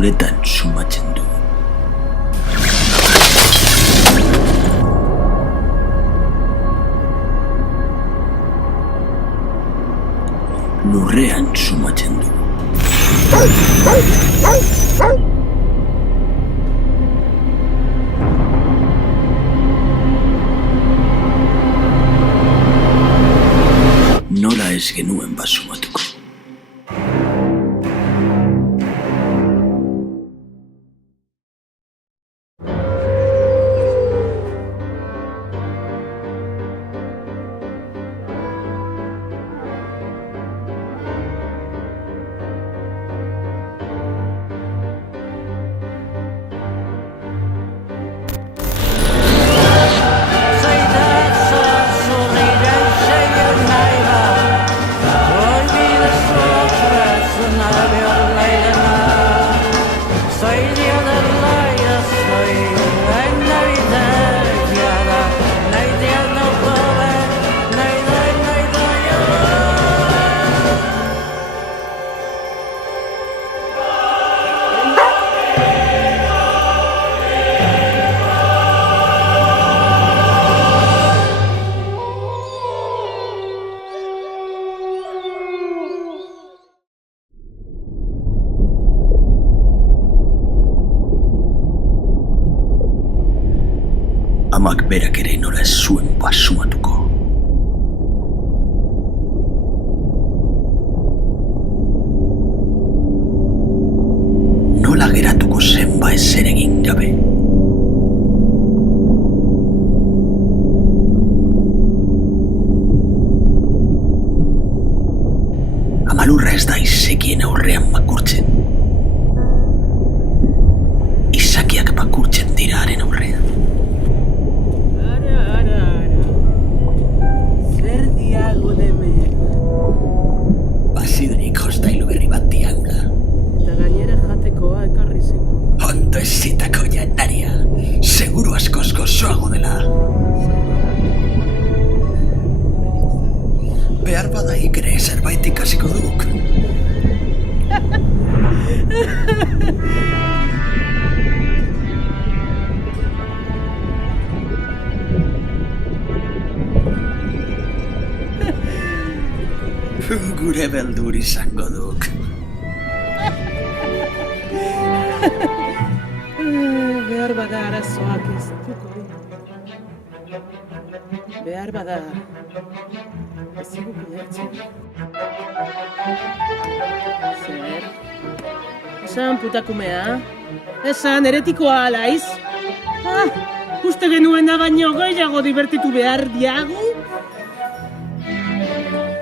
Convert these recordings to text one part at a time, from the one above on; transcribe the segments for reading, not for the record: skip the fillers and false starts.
uretan sumatzen du. Lurrean sumatzen du. Nola ez genuen basumatuko. Amak berak ere nola ez zuen basumatuko. Nola geratuko zenba ezer egin gabe. Amalurra ez da izekien aurrean makurtzen. Izakiak makurtzen dira haren aurrean. Bazidenik hostailu berri bat diagula. Eta gainera jatekoa ekarri zen. Ondo ezitako janaria. Seguru askoz gozoago dela. Behar badaik ere zerbait ikasiko duk. Gure beldur izango duk. Behar bada arazoak ez duko. Behar bada ez dugu kudertzen. Zer? Esan putakumea? Esan eretikoa alaiz? Uste genuen da baino gehiago divertitu behar diagu?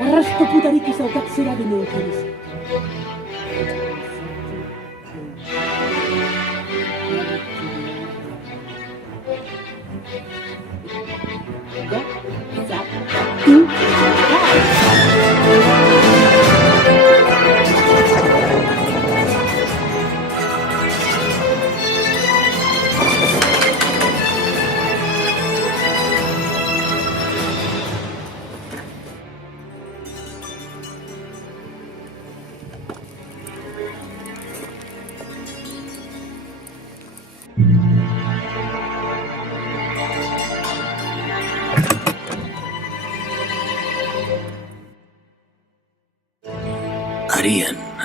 Arrasto putarik izaukat zera denuen jariz.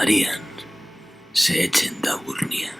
Arian, zehetzen da burnia.